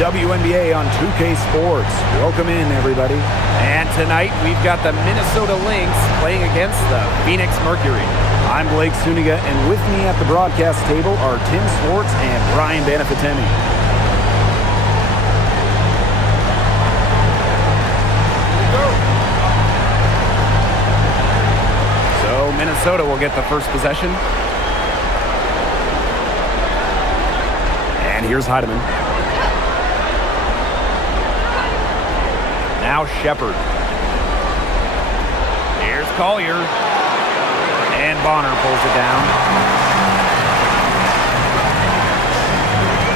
WNBA on 2K Sports. Welcome in, everybody. And tonight we've got the Minnesota Lynx playing against the Phoenix Mercury. I'm Blake Suniga, and with me at the broadcast table are Tim Swartz and Brian Banafitemi. So Minnesota will get the first possession. And here's Heidemann. Now Shepard. Here's Collier. And Bonner pulls it down.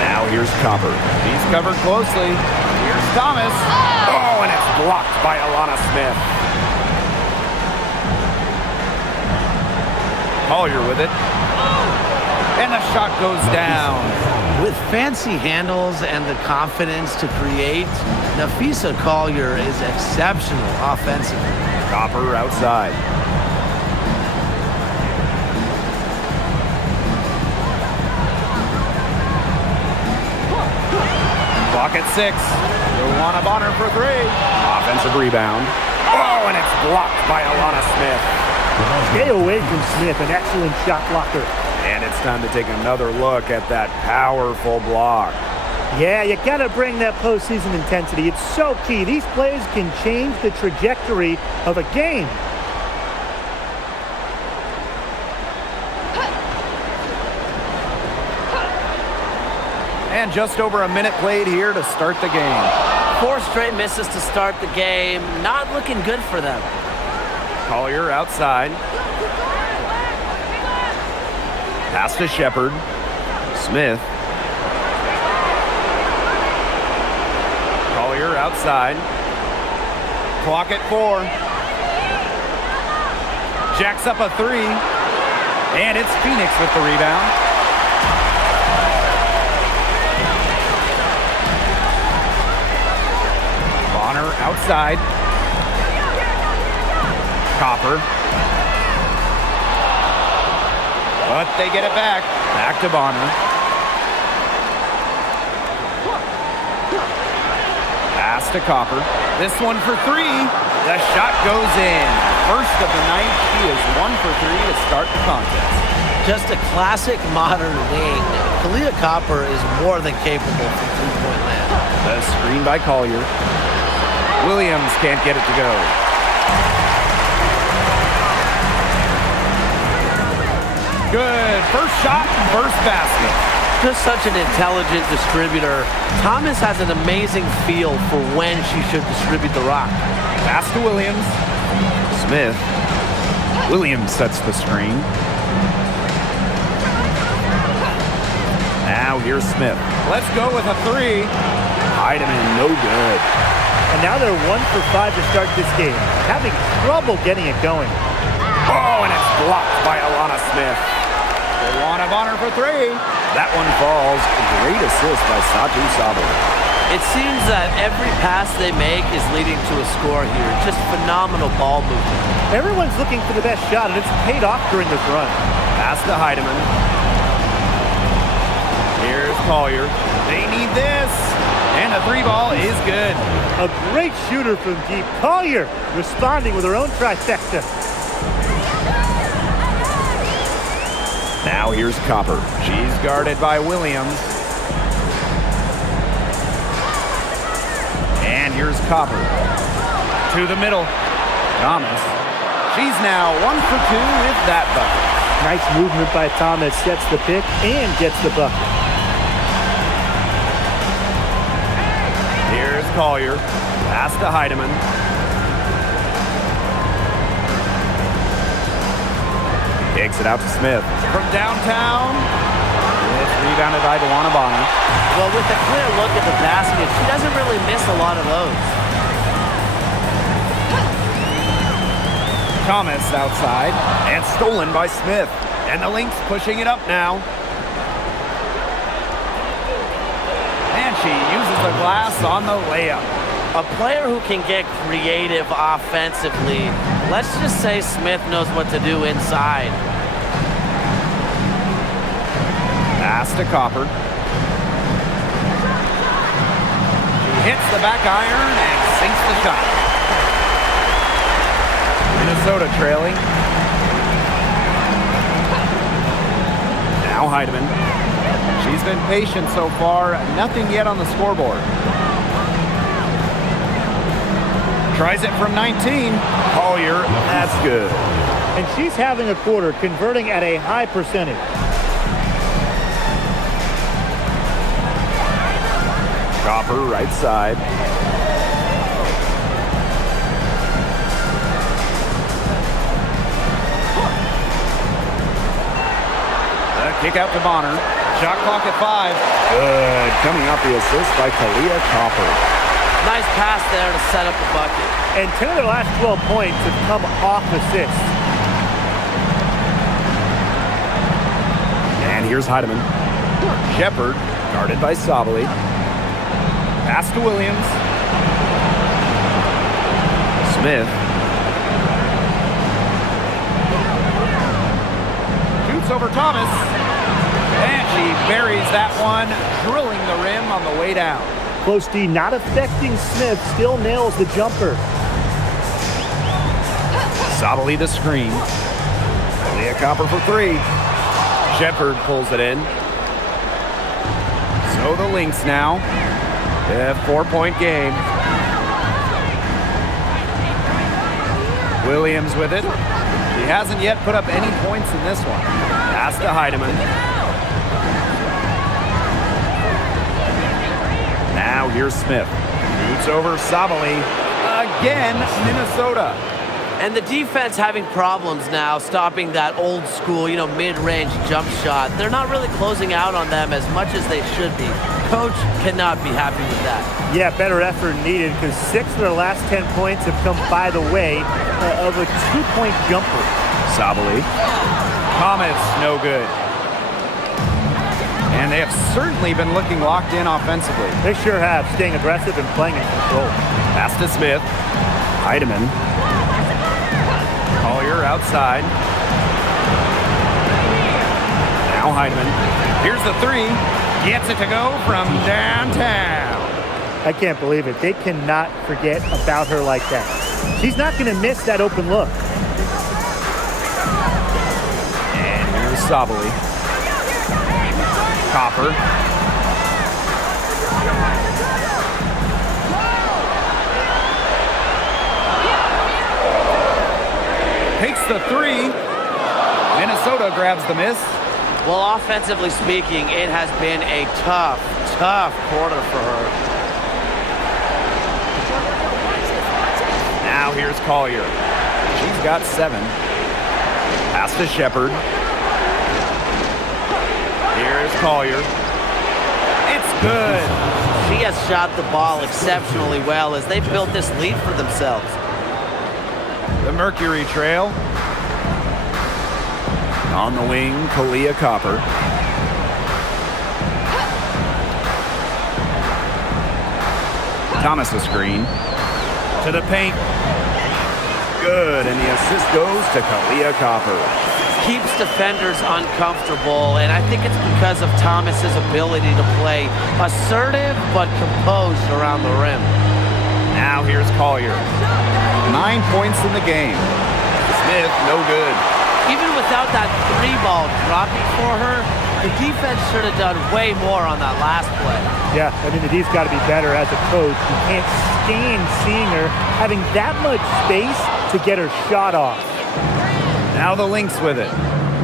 Now here's Copper. He's covered closely. Here's Thomas. Oh, and it's blocked by Alana Smith. Collier with it. And the shot goes down. With fancy handles and the confidence to create, Napheesa Collier is exceptional offensively. Copper outside. Clock at 6. Joanna Bonner for 3. Offensive rebound. Oh, and it's blocked by Alana Smith. Stay away from Smith, an excellent shot blocker. And it's time to take another look at that powerful block. Yeah, you got to bring that postseason intensity. It's so key. These plays can change the trajectory of a game. And just over a minute played here to start the game. 4 straight misses to start the game. Not looking good for them. Collier outside. Pass to Shepard. Smith. Collier outside. Clock at 4. Jacks up a 3. And it's Phoenix with the rebound. Bonner outside. Copper. But they get it back. Back to Bonner. Pass to Copper. This one for 3. The shot goes in. First of the night. She is 1 for 3 to start the contest. Just a classic modern wing. Kalia Copper is more than capable from three-point land. The screen by Collier. Williams can't get it to go. Good. First shot, first basket. Just such an intelligent distributor. Thomas has an amazing feel for when she should distribute the rock. Pass to Williams. Smith. Williams sets the screen. Now here's Smith. Let's go with a 3. Heidemann, no good. And now they're 1 for 5 to start this game. Having trouble getting it going. Oh, and it's blocked by Alana Smith. Joanna Bonner for 3. That one falls. Great assist by Satu Sabo. It seems that every pass they make is leading to a score here. Just phenomenal ball movement. Everyone's looking for the best shot, and it's paid off during this run. Pass to Heidemann. Here's Collier. They need this. And the 3 ball is good. A great shooter from deep. Collier responding with her own trifecta. Now here's Copper. She's guarded by Williams. And here's Copper. To the middle. Thomas. She's now 1 for 2 with that bucket. Nice movement by Thomas. Sets the pick and gets the bucket. Here's Collier. Pass to Heidemann. Takes it out to Smith. From downtown. It's rebounded by Joanna Bonner. Well, with a clear look at the basket, she doesn't really miss a lot of those. Thomas outside. And stolen by Smith. And the Lynx pushing it up now. And she uses the glass on the layup. A player who can get creative offensively. Let's just say Smith knows what to do inside. Pass to Copper. Hits the back iron and sinks the shot. Minnesota trailing. Now Heidemann. She's been patient so far. Nothing yet on the scoreboard. Tries it from 19. Collier, that's good. And she's having a quarter, converting at a high percentage. Copper, right side. Kick out to Bonner. Shot clock at 5. Good. Coming off the assist by Kalia Copper. Nice pass there to set up the bucket. And 10 of their last 12 points have come off assists. And here's Heidemann. Shepard. Guarded by Sabali. Pass to Williams. Smith. Shoots over Thomas. And she buries that one, drilling the rim on the way down. Close D not affecting Smith, still nails the jumper. Sabali the screen. Kalia Copper for 3. Shepard pulls it in. So the Lynx now. A 4-point game. Williams with it. He hasn't yet put up any points in this one. Pass to Heidemann. Now here's Smith. Shoots over Sabali. Again, Minnesota. And the defense having problems now stopping that old school, mid-range jump shot. They're not really closing out on them as much as they should be. Coach cannot be happy with that. Yeah, better effort needed because 6 of their last 10 points have come by the way of a 2-point jumper. Sabali. Thomas, no good. And they have certainly been looking locked in offensively. They sure have, staying aggressive and playing in control. Pass to Smith. Heidemann. Collier outside. Now Heidemann. Here's the 3. Gets it to go from downtown. I can't believe it. They cannot forget about her like that. She's not going to miss that open look. And here's Sabali. Copper. Takes the 3. Minnesota grabs the miss. Well, offensively speaking, it has been a tough quarter for her. Now here's Collier. She's got 7. Pass to Shepard. Here's Collier. It's good. She has shot the ball exceptionally well as they built this lead for themselves. The Mercury trail. On the wing, Kalia Copper. Thomas a screen. To the paint. Good, and the assist goes to Kalia Copper. Keeps defenders uncomfortable, and I think it's because of Thomas's ability to play assertive but composed around the rim. Now here's Collier. 9 points in the game. Smith, no good. Even without that 3-ball dropping for her, the defense should have done way more on that last play. Yeah, I mean, the D's got to be better as a coach. You can't stand seeing her having that much space to get her shot off. Now the Lynx with it.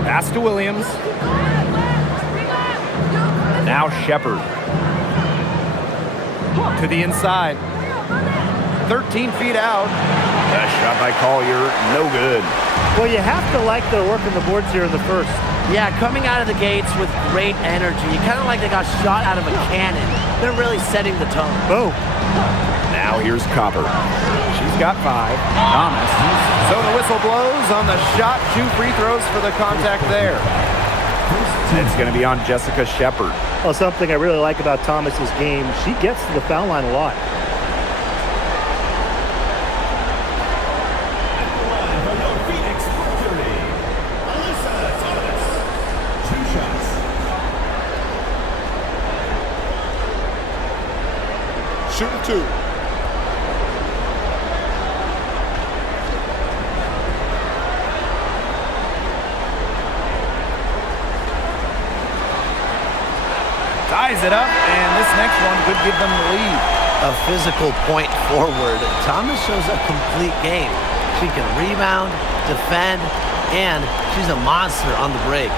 Pass to Williams. Now Shepard. To the inside. 13 feet out. A shot by Collier, no good. Well, you have to like their work on the boards here in the first. Yeah, coming out of the gates with great energy. Kind of like they got shot out of a cannon. They're really setting the tone. Boom. Now here's Copper. She's got 5. Thomas. So the whistle blows on the shot. 2 free throws for the contact there. It's going to be on Jessica Shepard. Well, something I really like about Thomas's game, she gets to the foul line a lot. shooting 2. Ties it up, and this next one could give them the lead. A physical point forward. Thomas shows a complete game. She can rebound, defend, and she's a monster on the break.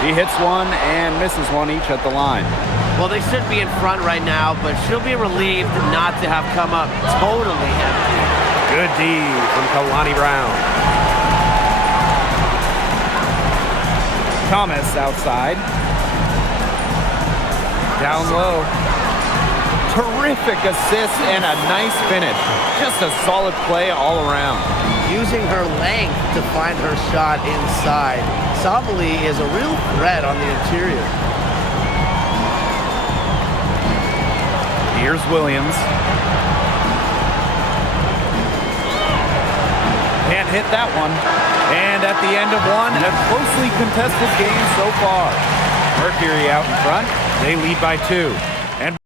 She hits one and misses one each at the line. Well, they should be in front right now, but she'll be relieved not to have come up totally empty. Good D from Kalani Brown. Thomas outside. Down low. Terrific assist and a nice finish. Just a solid play all around. Using her length to find her shot inside. Sabali is a real threat on the interior. Here's Williams. Can't hit that one. And at the end of one, a closely contested game so far. Mercury out in front. They lead by 2. And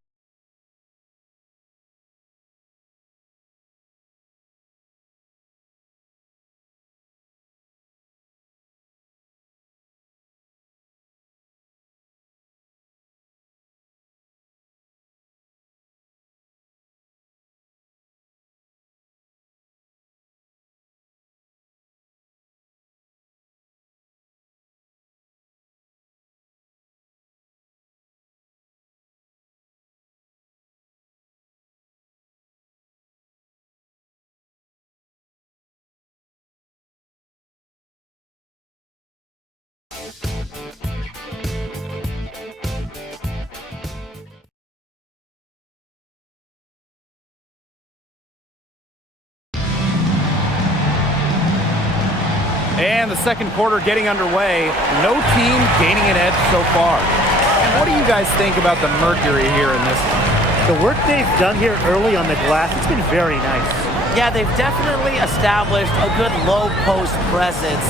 And the second quarter getting underway. No team gaining an edge so far. And what do you guys think about the Mercury here in this one? The work they've done here early on the glass, it's been very nice. Yeah, they've definitely established a good low post presence.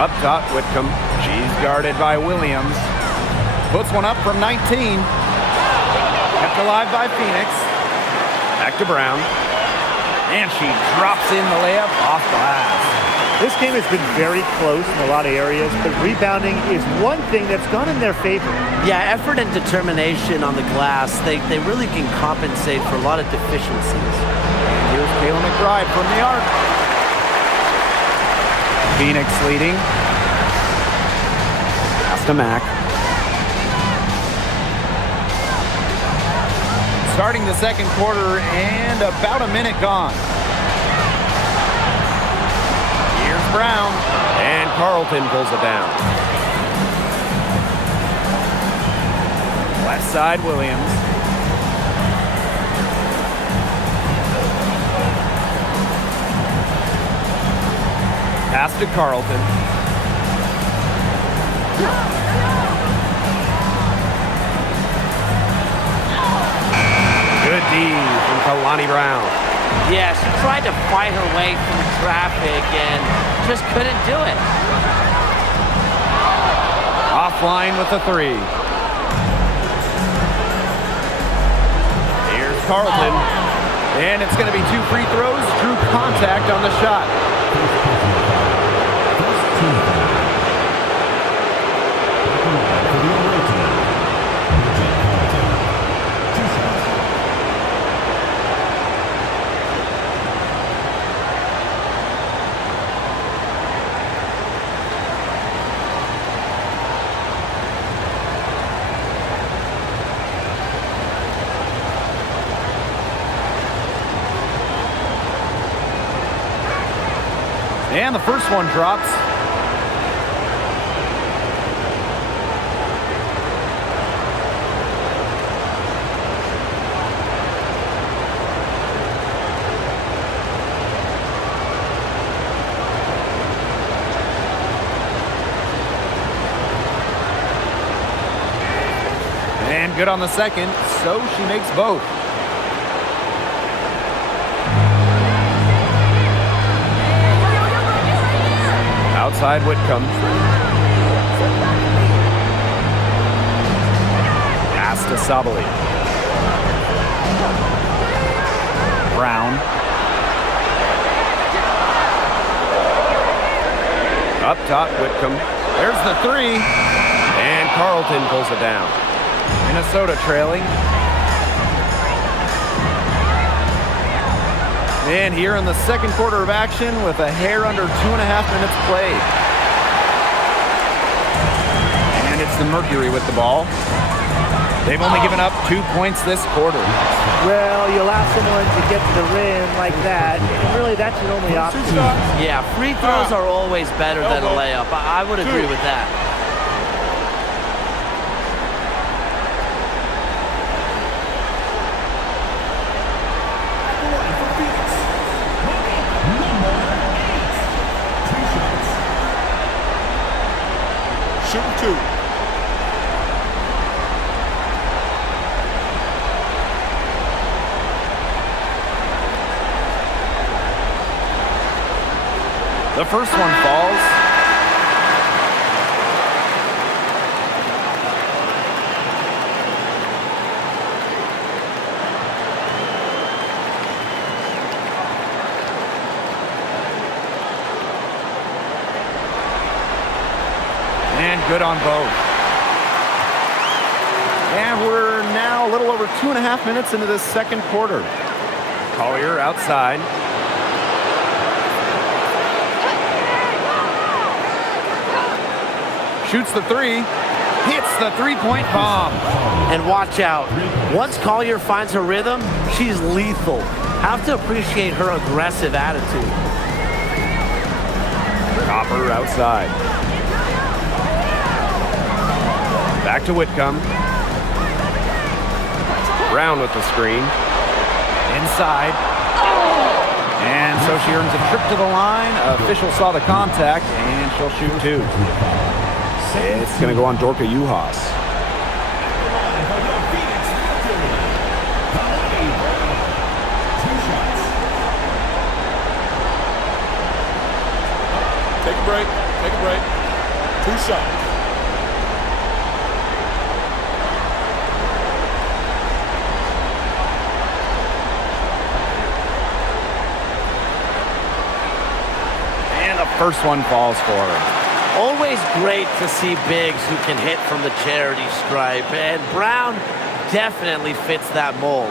Up top, Whitcomb. She's guarded by Williams. Puts one up from 19. Kept alive by Phoenix. Back to Brown. And she drops in the layup off glass. This game has been very close in a lot of areas, but rebounding is one thing that's gone in their favor. Yeah, effort and determination on the glass, they really can compensate for a lot of deficiencies. And here's Kayla McBride from the arc. Phoenix leading. Pass to Mack. Starting the second quarter and about a minute gone. Here's Brown. And Carlton pulls it down. Left side, Williams. Pass to Carlton. Good D from Kalani Brown. Yeah, she tried to fight her way through traffic and just couldn't do it. Offline with a 3. Here's Carlton. And it's going to be 2 free throws. Drew contact on the shot. And the first one drops. And good on the second, so she makes both. Outside Whitcomb. Pass to Sabali. Brown. Up top, Whitcomb. There's the three. And Carlton pulls it down. Minnesota trailing. And here in the second quarter of action with a hair under 2.5 minutes played. And it's the Mercury with the ball. They've only given up 2 points this quarter. Well, you allow someone to get to the rim like that, and really that's your only option. Yeah, free throws are always better than a layup. I would agree with that. Shooting 2. The first one falls. And good on both. And we're now a little over 2.5 minutes into this second quarter. Collier outside. Shoots the three, hits the three-point bomb. And watch out. Once Collier finds her rhythm, she's lethal. Have to appreciate her aggressive attitude. Copper outside. Back to Whitcomb. Brown with the screen. Inside. And so she earns a trip to the line. Official saw the contact, and she'll shoot 2. It's going to go on Dorka Juhas. Take a break. Take a break. 2 shots. And the first one falls for her. Always great to see bigs who can hit from the charity stripe, and Brown definitely fits that mold.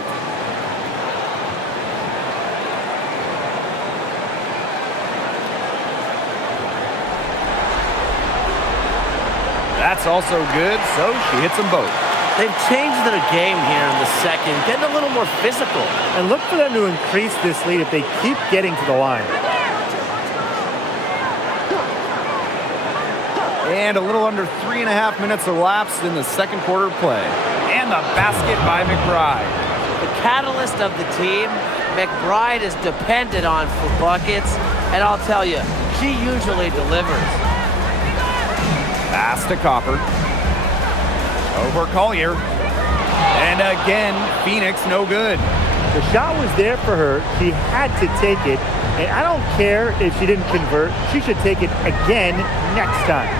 That's also good, so she hits them both. They've changed their game here in the second, getting a little more physical. And look for them to increase this lead if they keep getting to the line. And a little under 3.5 minutes elapsed in the second quarter play. And the basket by McBride. The catalyst of the team, McBride is depended on for buckets, and I'll tell you, she usually delivers. Pass to Copper. Over Collier. And again, Phoenix no good. The shot was there for her. She had to take it. And I don't care if she didn't convert. She should take it again next time.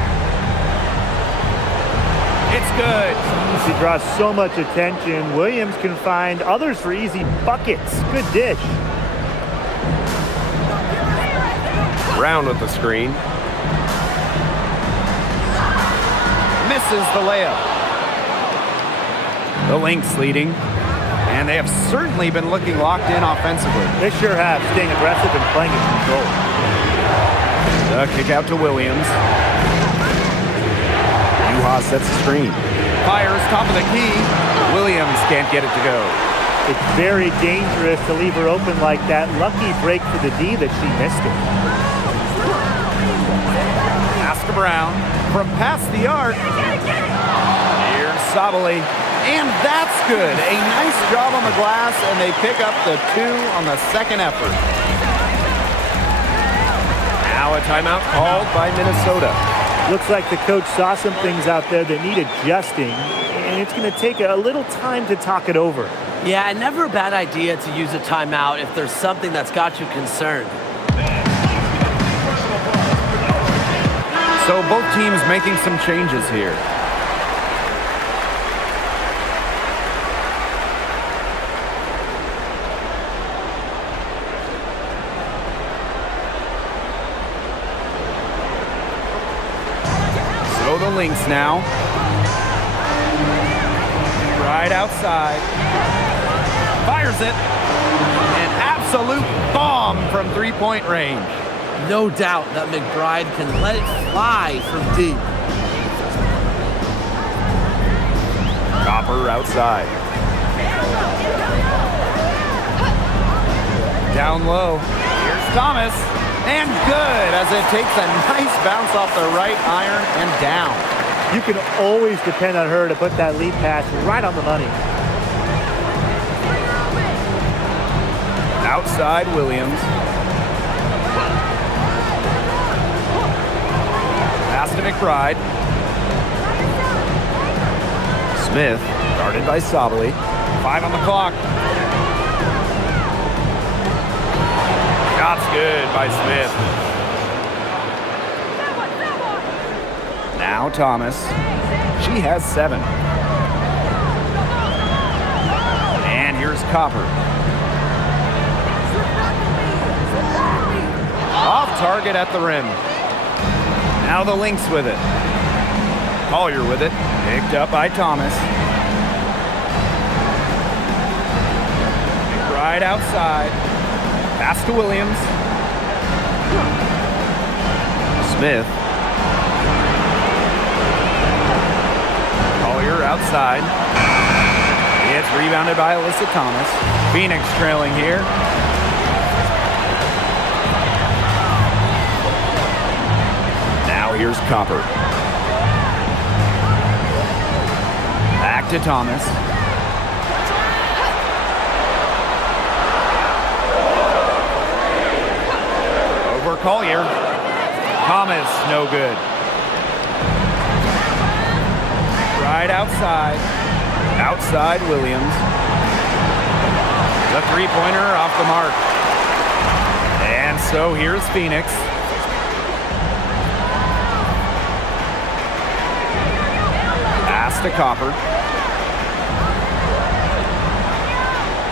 It's good. She draws so much attention. Williams can find others for easy buckets. Good dish. Brown with the screen. Misses the layup. The Lynx leading. And they have certainly been looking locked in offensively. They sure have, staying aggressive and playing in control. The kick out to Williams. Juhas sets the screen. Fires top of the key. Williams can't get it to go. It's very dangerous to leave her open like that. Lucky break for the D that she missed it. Pass to Brown. From past the arc. Here's Sabali. And that's good. A nice job on the glass, and they pick up the 2 on the second effort. Now a timeout called by Minnesota. Looks like the coach saw some things out there that need adjusting, and it's going to take a little time to talk it over. Yeah, and never a bad idea to use a timeout if there's something that's got you concerned. So both teams making some changes here. So the Lynx now. Right outside. Fires it. An absolute bomb from three-point range. No doubt that McBride can let it fly from deep. Copper outside. Down low. Here's Thomas. And good as it takes a nice bounce off the right iron and down. You can always depend on her to put that lead pass right on the money. Outside Williams. Pass to McBride. Smith, guarded by Sabali. 5 on the clock. Shot's good by Smith. Now Thomas. She has 7. And here's Copper. Off target at the rim. Now the Lynx with it. Collier with it. Picked up by Thomas. Right outside. Pass to Williams. Smith. Collier outside. It's rebounded by Alyssa Thomas. Phoenix trailing here. Now here's Copper. Back to Thomas. Over Collier. Thomas, no good. Right outside. Outside Williams. The three-pointer off the mark. And so here's Phoenix. Pass to Copper.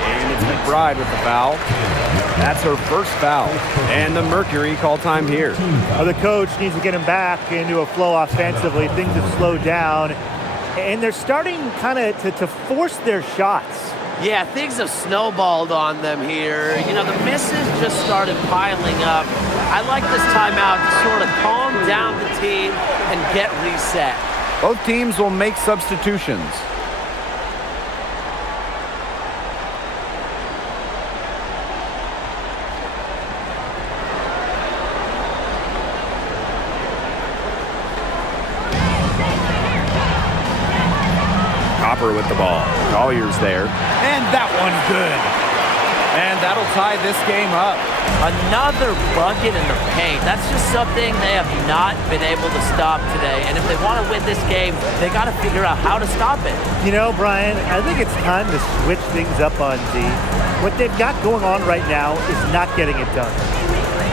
And it's McBride with the foul. That's her first foul. And the Mercury call time here. Well, the coach needs to get him back into a flow offensively. Things have slowed down. And they're starting kind of to force their shots. Yeah, things have snowballed on them here. You know, the misses just started piling up. I like this timeout to sort of calm down the team and get reset. Both teams will make substitutions. Copper with the ball. Collier's there. And that one good. And that'll tie this game up. Another bucket in the paint. That's just something they have not been able to stop today. And if they want to win this game, they got to figure out how to stop it. You know, Brian, I think it's time to switch things up on D. What they've got going on right now is not getting it done.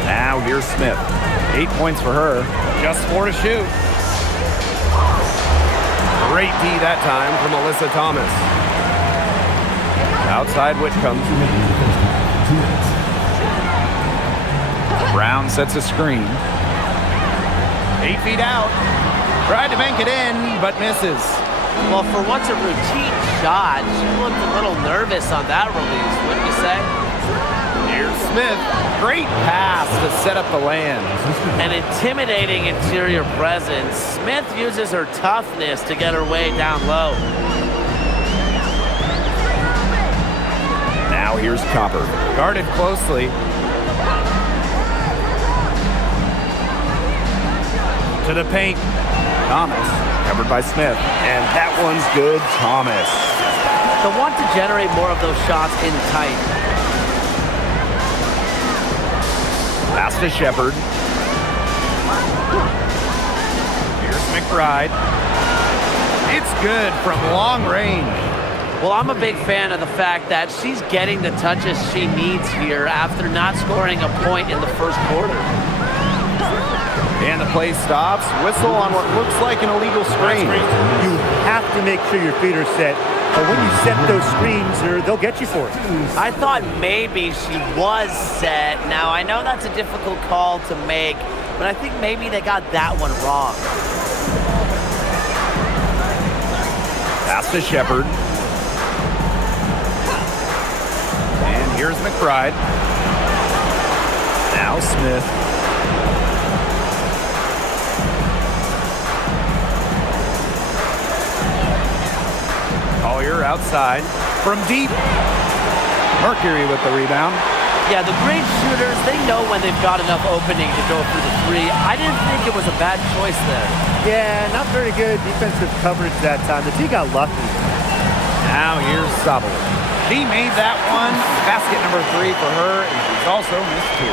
Now here's Smith. 8 points for her. Just 4 to shoot. Great D that time from Alyssa Thomas. Outside Whitcomb. Brown sets a screen. 8 feet out. Tried to bank it in, but misses. Well, for once a routine shot, she looked a little nervous on that release, wouldn't you say? Here's Smith. Great pass to set up the land. An intimidating interior presence. Smith uses her toughness to get her way down low. Now here's Copper. Guarded closely. To the paint. Thomas, covered by Smith. And that one's good, Thomas. They'll want to generate more of those shots in tight. Pass to Shepard. Here's McBride. It's good from long range. Well, I'm a big fan of the fact that she's getting the touches she needs here after not scoring a point in the first quarter. And the play stops. Whistle on what looks like an illegal screen. You have to make sure your feet are set. But when you set those screens, they'll get you for it. I thought maybe she was set. Now, I know that's a difficult call to make, but I think maybe they got that one wrong. Pass to Shepard. And here's McBride. Now Smith. Collier outside. From deep. Mercury with the rebound. Yeah, the great shooters, they know when they've got enough opening to go for the three. I didn't think it was a bad choice there. Yeah, not very good defensive coverage that time. The team got lucky. Now here's Sabal. She made that one. Basket number 3 for her, and she's also missed 2.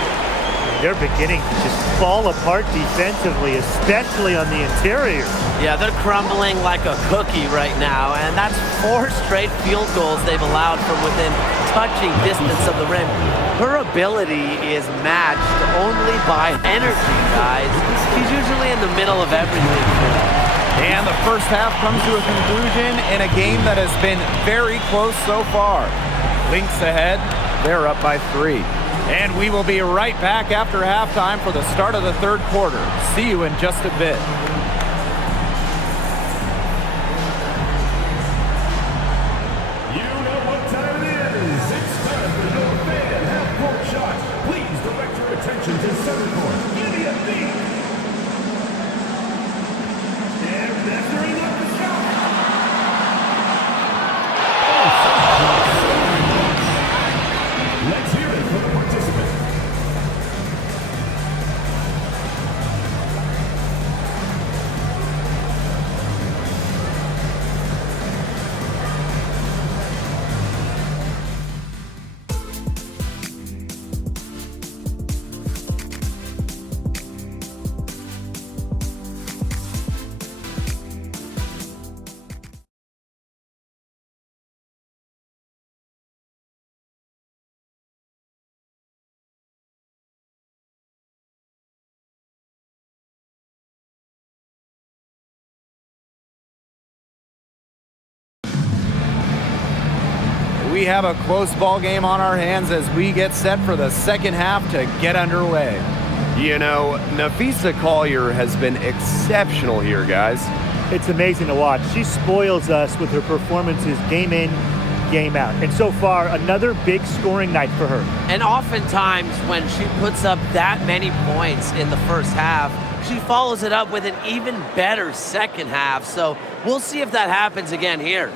They're beginning to just fall apart defensively, especially on the interior. Yeah, they're crumbling like a cookie right now, and that's 4 straight field goals they've allowed from within touching distance of the rim. Her ability is matched only by energy, guys. She's usually in the middle of everything. And the first half comes to a conclusion in a game that has been very close so far. Lynx ahead. They're up by 3. And we will be right back after halftime for the start of the third quarter. See you in just a bit. You know what time it is. It's time for your fan half-court shot. Please direct your attention to center court. Give me a beat. And measuring up the shot. Let's hear it for the participant. We have a close ball game on our hands as we get set for the second half to get underway. You know, Nafisa Collier has been exceptional here, guys. It's amazing to watch. She spoils us with her performances game in, game out. And so far, another big scoring night for her. And oftentimes when she puts up that many points in the first half, she follows it up with an even better second half. So we'll see if that happens again here.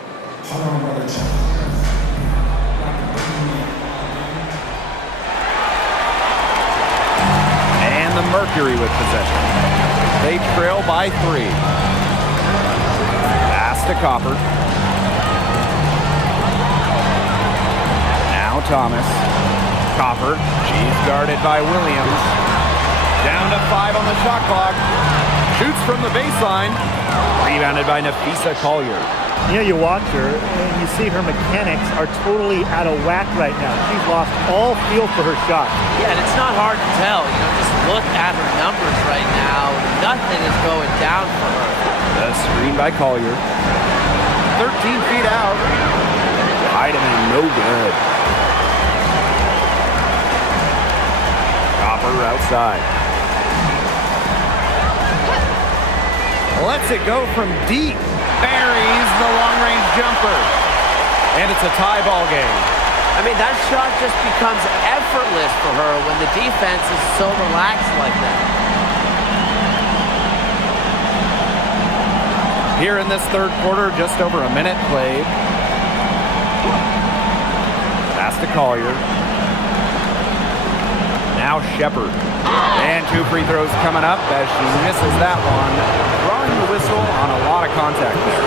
And the Mercury with possession. They trail by 3. Pass to Copper. Now Thomas. Copper. She's guarded by Williams. Down to 5 on the shot clock. Shoots from the baseline. Rebounded by Nafisa Collier. You know, you watch her and you see her mechanics are totally out of whack right now. She's lost all feel for her shot. Yeah, and it's not hard to tell. You know, just look at her numbers right now. Nothing is going down for her. The screen by Collier. 13 feet out. Heidemann, no good. Copper outside. Lets it go from deep. Buries the long-range jumper. And it's a tie ball game. I mean, that shot just becomes effortless for her when the defense is so relaxed like that. Here in this third quarter, just over a minute played. Pass to Collier. Now Shepard. And 2 free throws coming up as she misses that one. Drawing the whistle on a lot of contact there.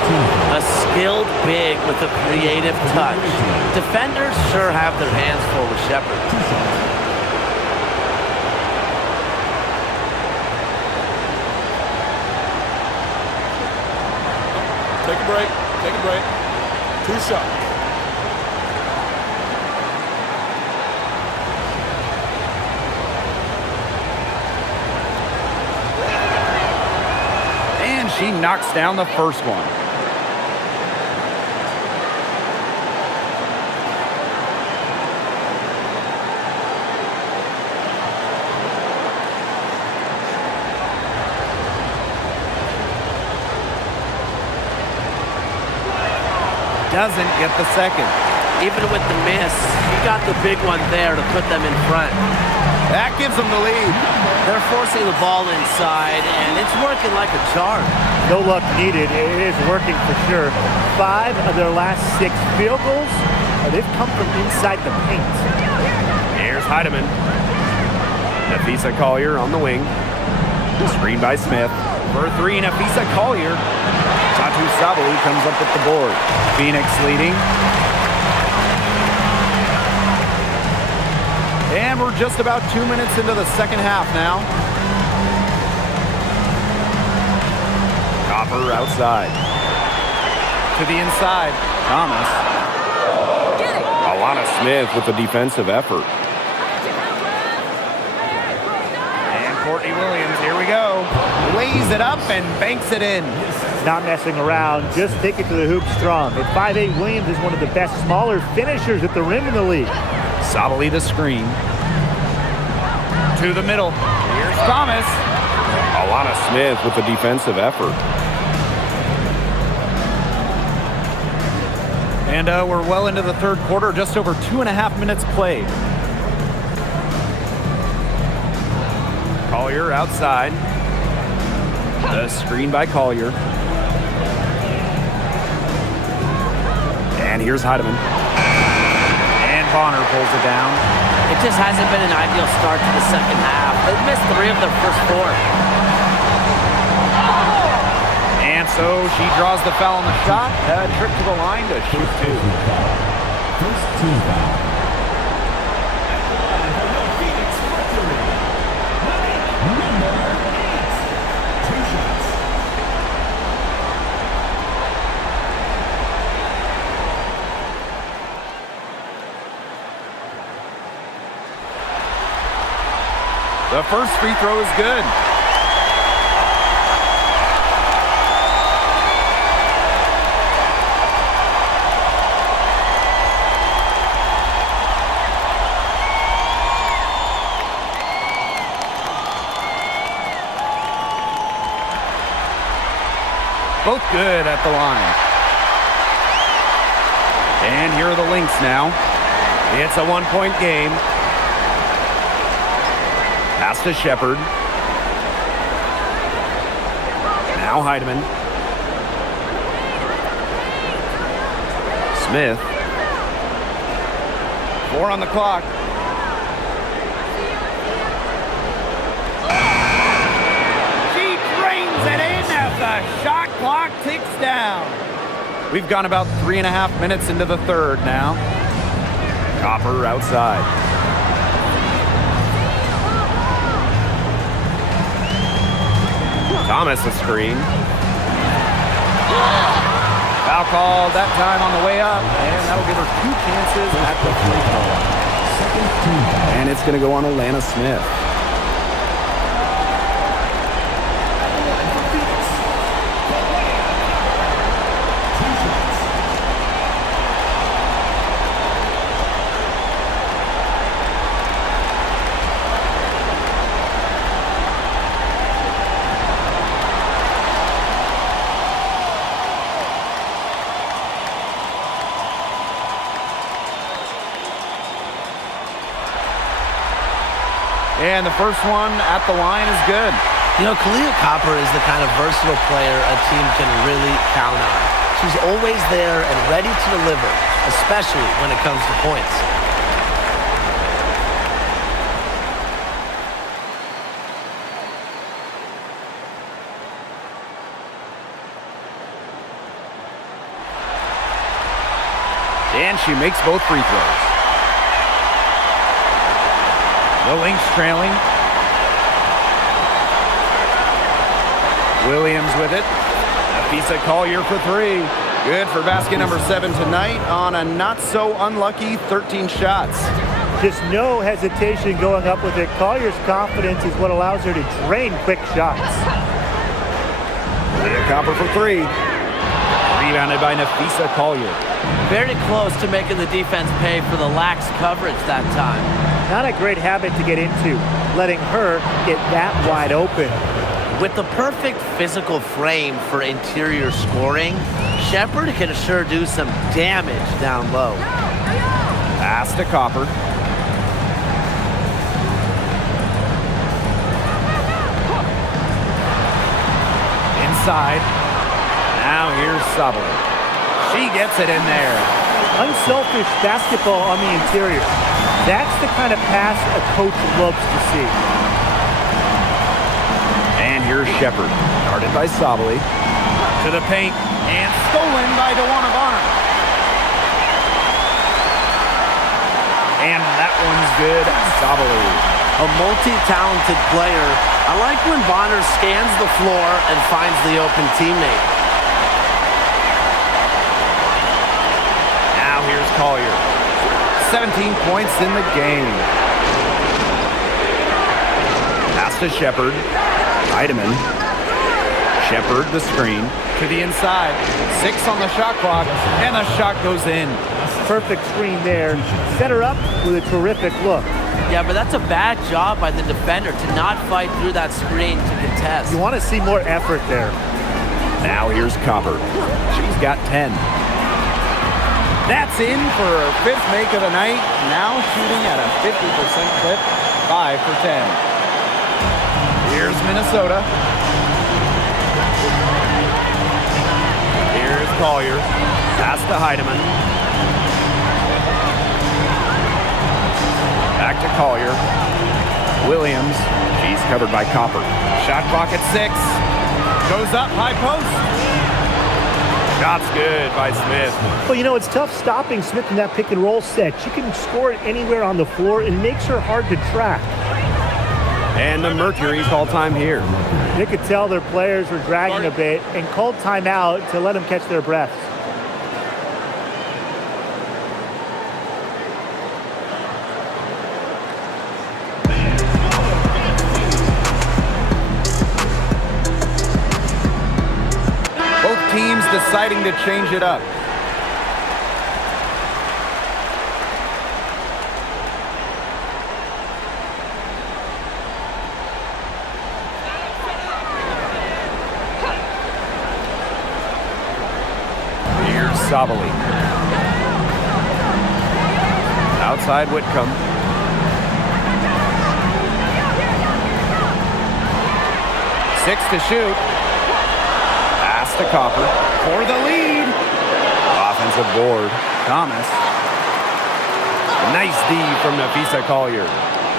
A skilled big with a creative touch. Defenders sure have their hands full with Shepard. Take a break. Take a break. 2 shots. she knocks down the first one. Doesn't get the second. Even with the miss, he got the big one there to put them in front. That gives them the lead. They're forcing the ball inside, and it's working like a charm. No luck needed. It is working for sure. 5 of their last 6 field goals, they've come from inside the paint. Here's Heidemann. Nafisa Collier on the wing. Screen by Smith. For 3, Nafisa Collier. Satu Sabali comes up with the board. Phoenix leading. And we're just about 2 minutes into the second half now. Copper outside. To the inside. Thomas. Alana Smith with a defensive effort. And Courtney Williams, here we go. Lays it up and banks it in. Not messing around, just take it to the hoop strong. At 5'8", Williams is one of the best smaller finishers at the rim in the league. Sabali the screen. To the middle. Here's Thomas. Alana Smith with a defensive effort. And we're well into the third quarter, just over 2.5 minutes played. Collier outside. The screen by Collier. And here's Heidemann. And Bonner pulls it down. It just hasn't been an ideal start to the second half. They've missed 3 of their first 4. And so she draws the foul on the shot. A trip to the line to shoot 2. First team foul. Phoenix Mercury. Number 8. 2 shots. The first free throw is good. Both good at the line. And here are the Lynx now. It's a 1-point game. Pass to Shepard. Now Heidemann. Smith. 4 on the clock. She drains it in as the shot clock ticks down. We've gone about 3.5 minutes into the third now. Copper outside. Thomas a screen. Foul called that time on the way up, and that'll give her 2 chances at the free throw. And it's going to go on Alana Smith. And the first one at the line is good. You know, Kalia Copper is the kind of versatile player a team can really count on. She's always there and ready to deliver, especially when it comes to points. And she makes both free throws. The Lynx trailing. Williams with it. Nafisa Collier for 3. Good for basket number 7 tonight on a not-so-unlucky 13 shots. Just no hesitation going up with it. Collier's confidence is what allows her to drain quick shots. Leah Copper for three. Rebounded by Nafisa Collier. Very close to making the defense pay for the lax coverage that time. Not a great habit to get into, letting her get that wide open. With the perfect physical frame for interior scoring, Shepherd can sure do some damage down low. Pass to Copper. Inside. Now here's Sabali. She gets it in there. Unselfish basketball on the interior. That's the kind of pass a coach loves to see. And here's Shepherd. Guarded by Sabali. To the paint. And stolen by DeWanna Bonner. And that one's good. Sabali. A multi-talented player. I like when Bonner scans the floor and finds the open teammate. Now here's Collier. 17 points in the game. Pass to Shepherd. Heidemann. Shepherd the screen. To the inside. 6 on the shot clock. And the shot goes in. Perfect screen there. Set her up with a terrific look. Yeah, but that's a bad job by the defender to not fight through that screen to contest. You want to see more effort there. Now here's Copper. She's got 10. That's in for her 5th make of the night. Now shooting at a 50% clip. 5 for 10. Here's Minnesota. Here's Collier. Pass to Heidemann. Back to Collier. Williams. She's covered by Copper. Shot clock at 6. Goes up, high post. Shot's good by Smith. Well, you know, it's tough stopping Smith in that pick and roll set. She can score it anywhere on the floor and makes her hard to track. And the Mercury call time here. You could tell their players were dragging a bit and called timeout to let them catch their breaths. Teams deciding to change it up. Here's Sabali. Outside Whitcomb. Six to shoot. To Copper for the lead. Offensive board. Thomas. Nice D from Nafisa Collier.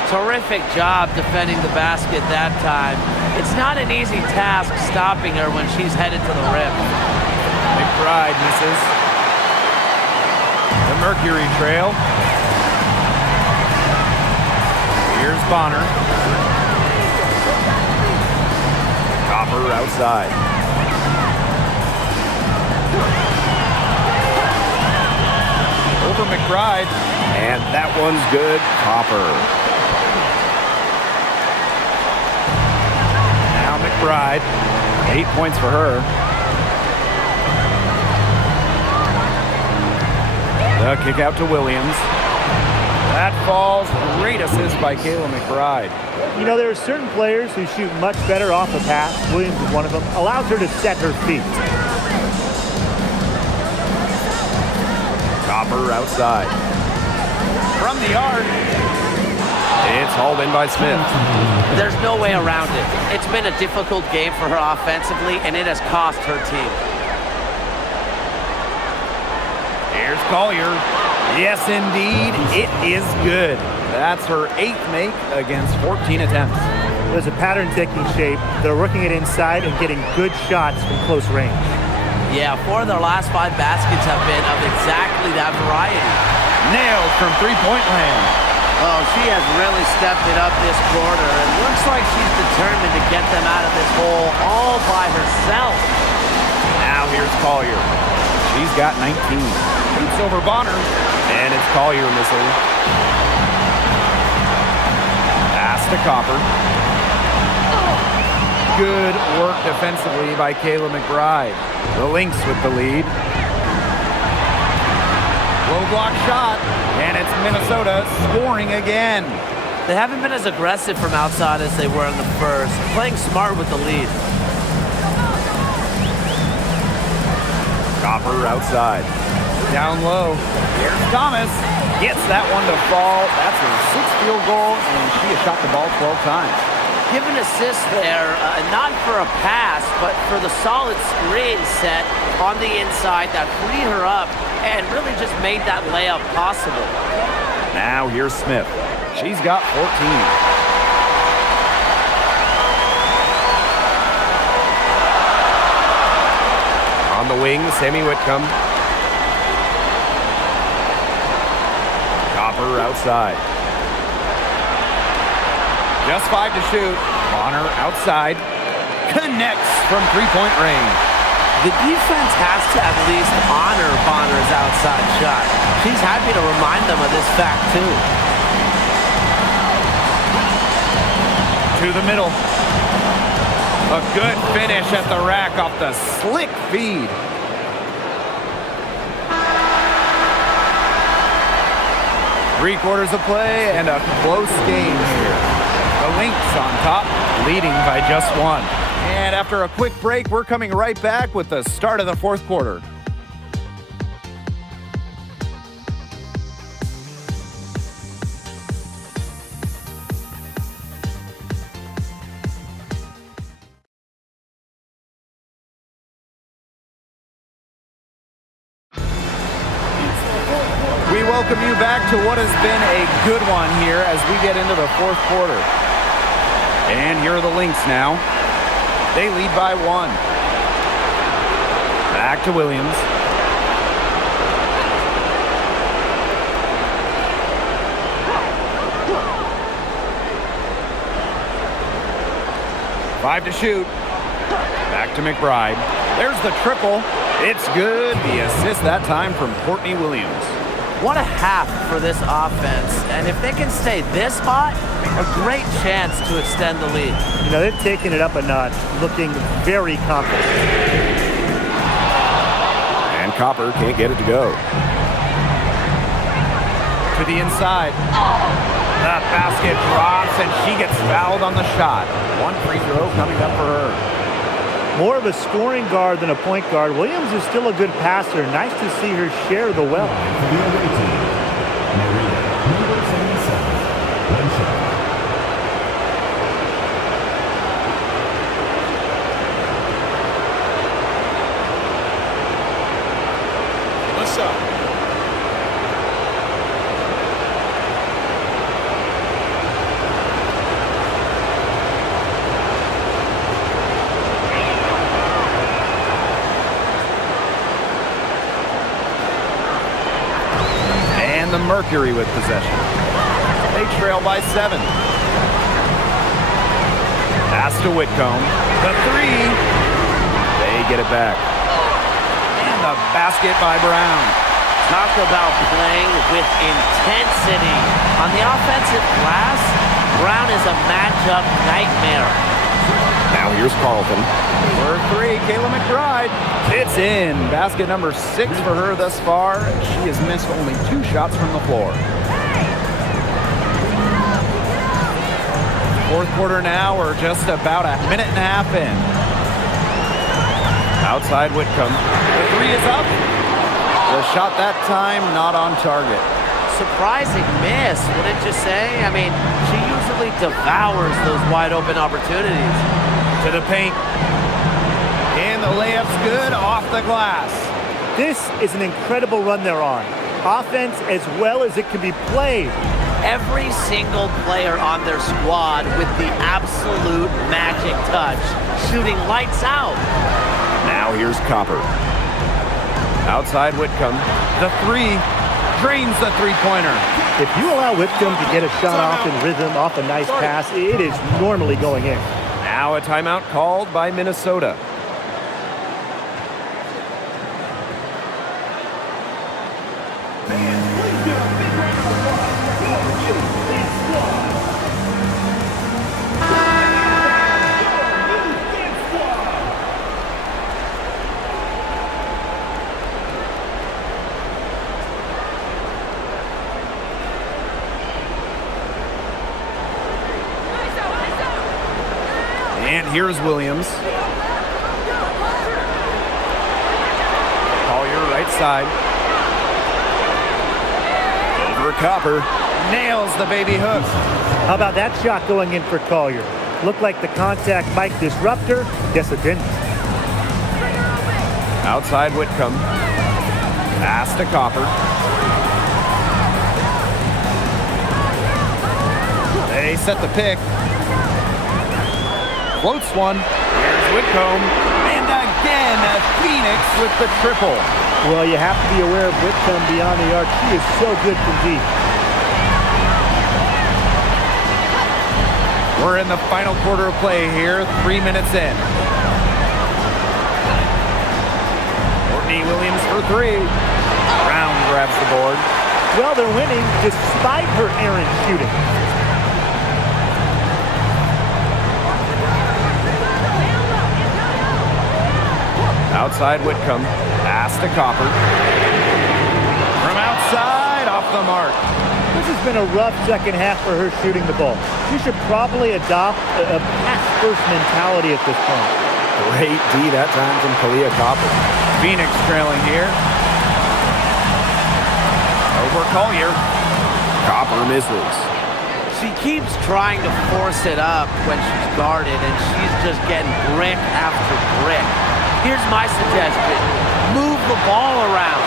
Terrific job defending the basket that time. It's not an easy task stopping her when she's headed to the rim. McBride misses. The Mercury trail. Here's Bonner. Copper outside. Over McBride, and that one's good. Copper. Now McBride, 8 points for her. The kick out to Williams. That falls. Great assist by Kayla McBride. You know, there are certain players who shoot much better off a pass. Williams is one of them. Allows her to set her feet. Copper outside. From the arc. It's hauled in by Smith. There's no way around it. It's been a difficult game for her offensively, and it has cost her team. Here's Collier. Yes, indeed. It is good. That's her 8th make against 14 attempts. There's a pattern taking shape. They're working it inside and getting good shots from close range. Yeah, 4 of their last 5 baskets have been of exactly that variety. Nailed from three-point land. Oh, she has really stepped it up this quarter. It looks like she's determined to get them out of this hole all by herself. Now here's Collier. She's got 19. Shoots over Bonner. And it's Collier missing. Pass to Copper. Good work defensively by Kayla McBride. The Lynx with the lead. Low block shot, and it's Minnesota scoring again. They haven't been as aggressive from outside as they were in the first. Playing smart with the lead. Copper outside. Down low. Here's Thomas. Gets that one to fall. That's her 6th field goal, and she has shot the ball 12 times. Give an assist there, not for a pass, but for the solid screen set on the inside that freed her up and really just made that layup possible. Now here's Smith. She's got 14. On the wing, Sammy Whitcomb. Copper outside. Just 5 to shoot. Bonner outside. Connects from three-point range. The defense has to at least honor Bonner's outside shot. She's happy to remind them of this fact, too. To the middle. A good finish at the rack off the slick feed. Three-quarters of play and a close game here. The Lynx on top, leading by just 1. And after a quick break, we're coming right back with the start of the 4th quarter. We welcome you back to what has been a good one here as we get into the 4th quarter. And here are the Lynx now. They lead by 1. Back to Williams. Five to shoot. Back to McBride. There's the triple. It's good. The assist that time from Courtney Williams. What a half for this offense. And if they can stay this hot, a great chance to extend the lead. You know, they've taken it up a notch, looking very confident. And Copper can't get it to go. To the inside. That basket drops, and she gets fouled on the shot. 1 free throw coming up for her. More of a scoring guard than a point guard. Williams is still a good passer. Nice to see her share the wealth. Let's shot. The Mercury with possession. They trail by 7. Pass to Whitcomb. The 3. They get it back. And the basket by Brown. Talk about playing with intensity. On the offensive glass, Brown is a matchup nightmare. Now here's Carlton. For 3, Kayla McBride. It's in. Basket number 6 for her thus far. She has missed only 2 shots from the floor. 4th quarter now. We're just about a minute and a half in. Outside Whitcomb. The 3 is up. The shot that time not on target. Surprising miss, wouldn't you say? I mean, she usually devours those wide open opportunities. To the paint. And the layup's good off the glass. This is an incredible run they're on. Offense as well as it can be played. Every single player on their squad with the absolute magic touch, shooting lights out. Now here's Copper. Outside Whitcomb. The 3 drains the three-pointer. If you allow Whitcomb to get a shot off in rhythm, off a nice pass, it is normally going in. Now a timeout called by Minnesota. And here's Williams. Collier right side. Over Copper. Nails the baby hook. How about that shot going in for Collier? Looked like the contact might disrupt her. Guess it didn't. Outside Whitcomb. Pass to Copper. They set the pick. Floats one. Here's Whitcomb. And again, Phoenix with the triple. Well, you have to be aware of Whitcomb beyond the arc. She is so good from deep. We're in the final quarter of play here, 3 minutes in. Courtney Williams for three. Brown grabs the board. Well, they're winning despite her errant shooting. Outside Whitcomb. Pass to Copper. From outside, off the mark. This has been a rough second half for her shooting the ball. She should probably adopt a pass-first mentality at this point. Great D that time from Kalia Copper. Phoenix trailing here. Over Collier. Copper misses. She keeps trying to force it up when she's guarded, and she's just getting brick after brick. Here's my suggestion. Move the ball around.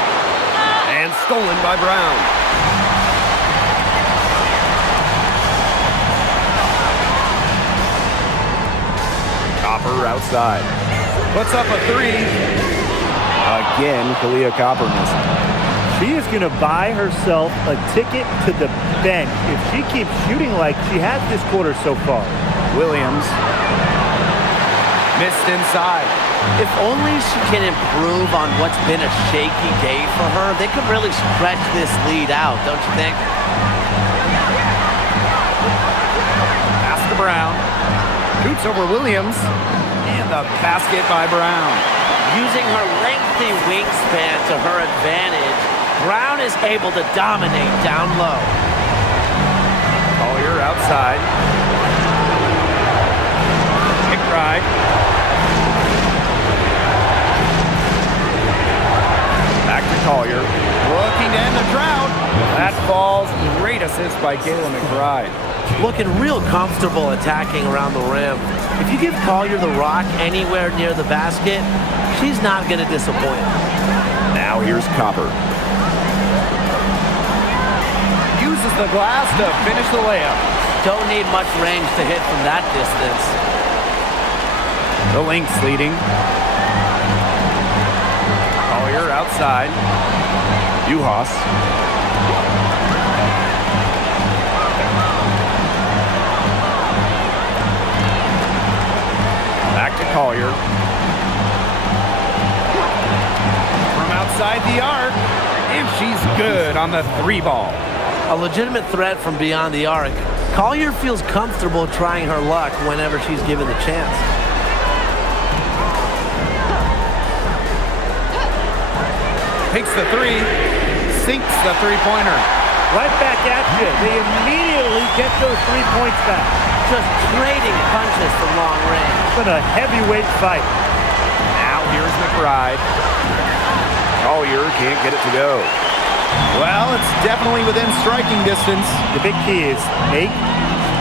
And stolen by Brown. Copper outside. Puts up a three. Again, Kalia Copper missing. She is going to buy herself a ticket to the bench if she keeps shooting like she has this quarter so far. Williams. Missed inside. If only she can improve on what's been a shaky day for her, they could really stretch this lead out, don't you think? Pass to Brown. Shoots over Williams. And the basket by Brown. Using her lengthy wingspan to her advantage, Brown is able to dominate down low. Collier outside. Kick ride. Back to Collier. Looking to end the drought. That falls. Great assist by Kayla McBride. Looking real comfortable attacking around the rim. If you give Collier the rock anywhere near the basket, she's not going to disappoint. Now here's Copper. Uses the glass to finish the layup. Don't need much range to hit from that distance. The Lynx leading. Collier outside. Uhas. Back to Collier. From outside the arc. And she's good on the three ball. A legitimate threat from beyond the arc. Collier feels comfortable trying her luck whenever she's given the chance. Takes the three. Sinks the three-pointer. Right back at you. They immediately get those 3 points back. Just trading punches from long range. It's been a heavyweight fight. Now here's McBride. Collier can't get it to go. Well, it's definitely within striking distance. The big key is make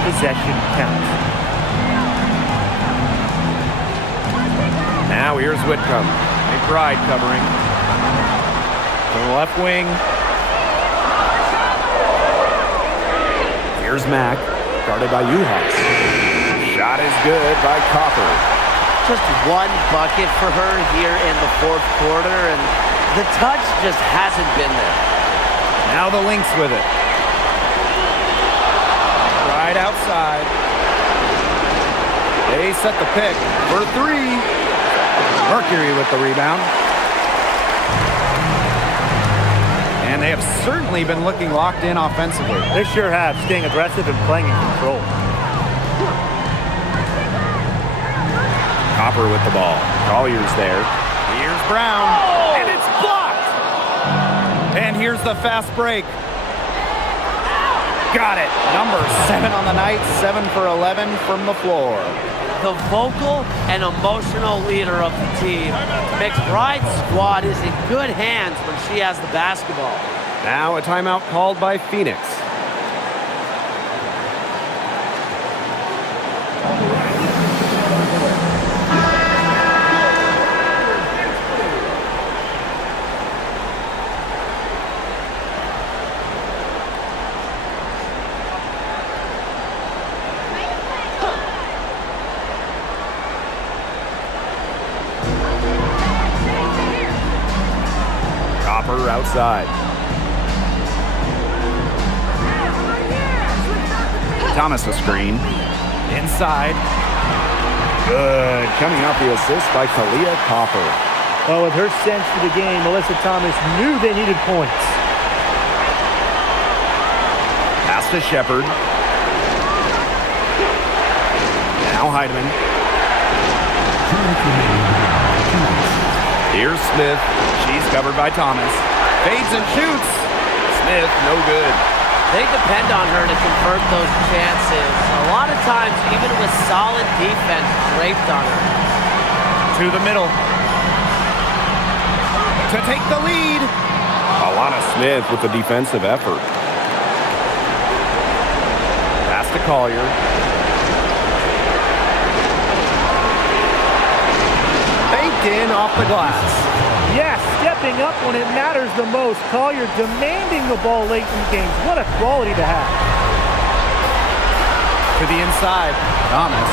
possession count. Now here's Whitcomb. McBride covering. From the left wing. Here's Mack, guarded by Uhas. Shot is good by Copper. Just one bucket for her here in the fourth quarter, and the touch just hasn't been there. Now the Lynx with it. Right outside. They set the pick for three. Mercury with the rebound. And they have certainly been looking locked in offensively. They sure have, staying aggressive and playing in control. Copper with the ball. Collier's there. Here's Brown. And it's blocked. And here's the fast break. Got it. Number 7 on the night. 7 for 11 from the floor. the vocal and emotional leader of the team. McBride's squad is in good hands when she has the basketball. Now a timeout called by Phoenix. Copper outside. Thomas a screen. Inside. Good. Coming off the assist by Kalia Copper. Well, with her sense for the game, Melissa Thomas knew they needed points. Pass to Shepard. Now Heidemann. Here's Smith. She's covered by Thomas. Fades and shoots. Smith, no good. They depend on her to convert those chances. A lot of times, even with solid defense draped on her. To the middle. To take the lead. Alana Smith with the defensive effort. Pass to Collier. Baked in off the glass. Yes, stepping up when it matters the most. Collier demanding the ball late in games. What a quality to have. To the inside. Thomas.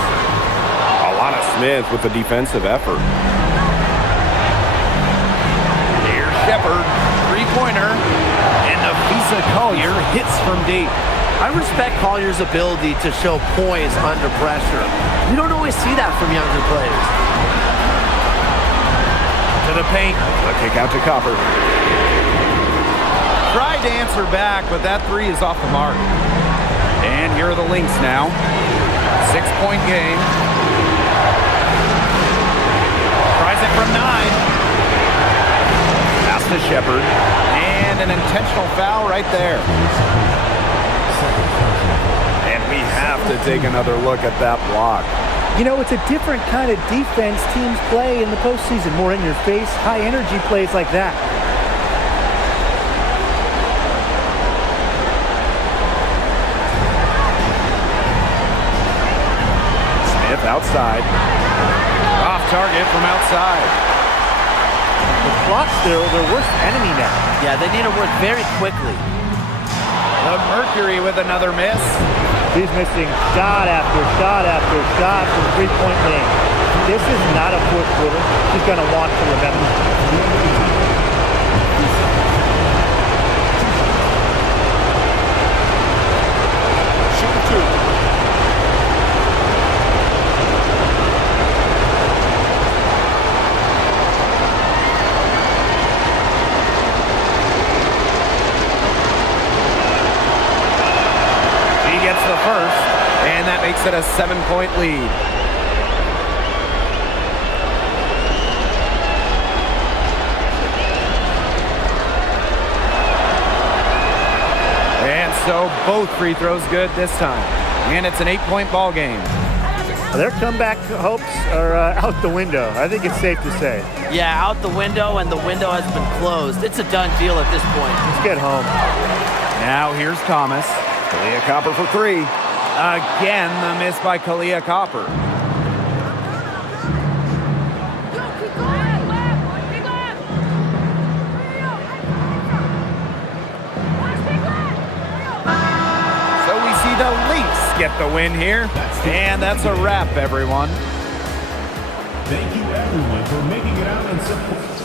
Alana Smith with the defensive effort. Here's Shepard. Three-pointer. And Nafisa Collier hits from deep. I respect Collier's ability to show poise under pressure. You don't always see that from younger players. To the paint. A kick out to Copper. Tried to answer back, but that three is off the mark. And here are the Lynx now. 6-point game. Tries it from 9. Pass to Shepard. And an intentional foul right there. And we have to take another look at that block. You know, it's a different kind of defense teams play in the postseason. More in your face, high energy plays like that. Smith outside. Off target from outside. The clock's their worst enemy now. Yeah, they need to work very quickly. The Mercury with another miss. She's missing shot after shot after shot from three-point range. This is not a fourth quarter. She's going to want to remember. Shoot two. Gets the first, and that makes it a 7-point lead. And so both free throws good this time, and it's an 8-point ball game. Their comeback hopes are out the window. I think it's safe to say. Yeah, out the window, and the window has been closed. It's a done deal at this point. Let's get home. Now here's Thomas. Kalia Copper for 3. Again, the miss by Kalia Copper. So we see the Lynx get the win here. And that's a wrap, everyone. Thank you, everyone, for making it out and support.